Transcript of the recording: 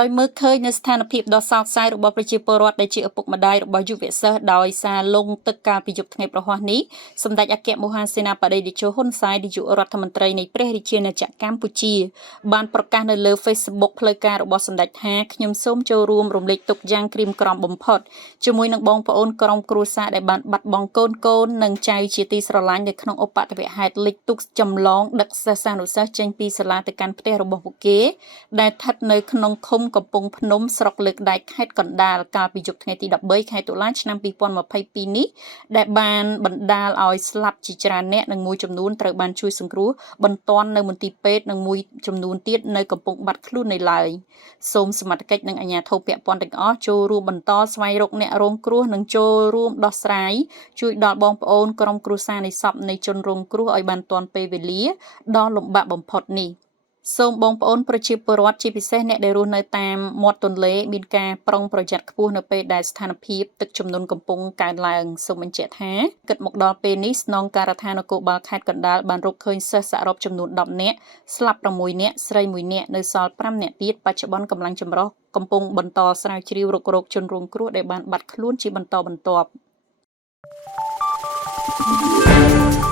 ដោយមើលឃើញនៅស្ថានភាពដ៏សោកសៅរបស់ប្រជាពលរដ្ឋដែលជាឪពុកម្ដាយរបស់យុវសិស្សដោយសារលងទឹកកាលពីយប់ថ្ងៃប្រហ័សនេះសម្ដេចអគ្គមហាសេនាបតីតេជោហ៊ុនសែននាយករដ្ឋមន្ត្រីនៃព្រះរាជាណាចក្រកម្ពុជាបានប្រកាសនៅលើ Facebook ផ្លូវការរបស់សម្ដេចថាខ្ញុំសូមចូលរួមរំលែកទុក្ខយ៉ាងក្រៀមក្រំបំផុតជាមួយនឹងបងប្អូនក្រុមគ្រួសារដែលបានបាត់បង់កូននិងចៅជាទីស្រឡាញ់នៅក្នុងឧបទ្ទវហេតុលិចទុកចម្លងដឹកសិស្សានុសិស្សចេញពីសាលាទៅកាន់ផ្ទះរបស់ពួកគេដែលស្ថិតនៅក្នុងឃុំកំពង់ភ្នំស្រុកលើកដែកខេត្តកណ្ដាលកាលពីយប់ថ្ងៃទី13ខែតុលាឆ្នាំ2022នេះដែលបានបណ្ដាលឲ្យស្លាប់ជាច្រើនអ្នកនិងមួយចំនួនត្រូវបានជួយសង្គ្រោះបន្ទាន់នៅមន្ទីរពេទ្យនិងមួយចំនួនទៀតនៅកំពុងបាត់ខ្លួននៅឡើយសូមសមត្ថកិច្ចនិងអាជ្ញាធរពាក់ព័ន្ធទាំងអស់ចូលរួមបន្តស្វែងរកអ្នករងគ្រោះនិងចូលរួមដោះស្រាយជួយដល់បងប្អូនក្រុមគ្រួសារនៃសពនៃជនរងគ្រោះឲ្យបានទាន់ពេលវេលាដ៏លំបាកបំផុតនេះសូមបងប្អូនប្រជាពលរដ្ឋជាពិសេសអ្នកដែលរស់នៅតាមមាត់ទន្លេមានការប្រុងប្រយ័ត្នខ្ពស់នៅពេលដែលស្ថានភាពទឹកជំនន់កំពុងកើនឡើងសូមបញ្ជាក់ថាគិតមកដល់ពេលនេះស្នងការដ្ឋាននគរបាលខេត្តកណ្ដាលបានរកឃើញសិស្សសរុបចំនួន10នាក់ស្លាប់6នាក់ស្រី1នាក់នៅសល់5នាក់ទៀតបច្ចុប្បន្នកម្លាំងចម្រុះកំពុងបន្តស្រាវជ្រាវរករកជនរងគ្រោះដែលបានបាត់ខ្លួនជាបន្តបន្ទាប់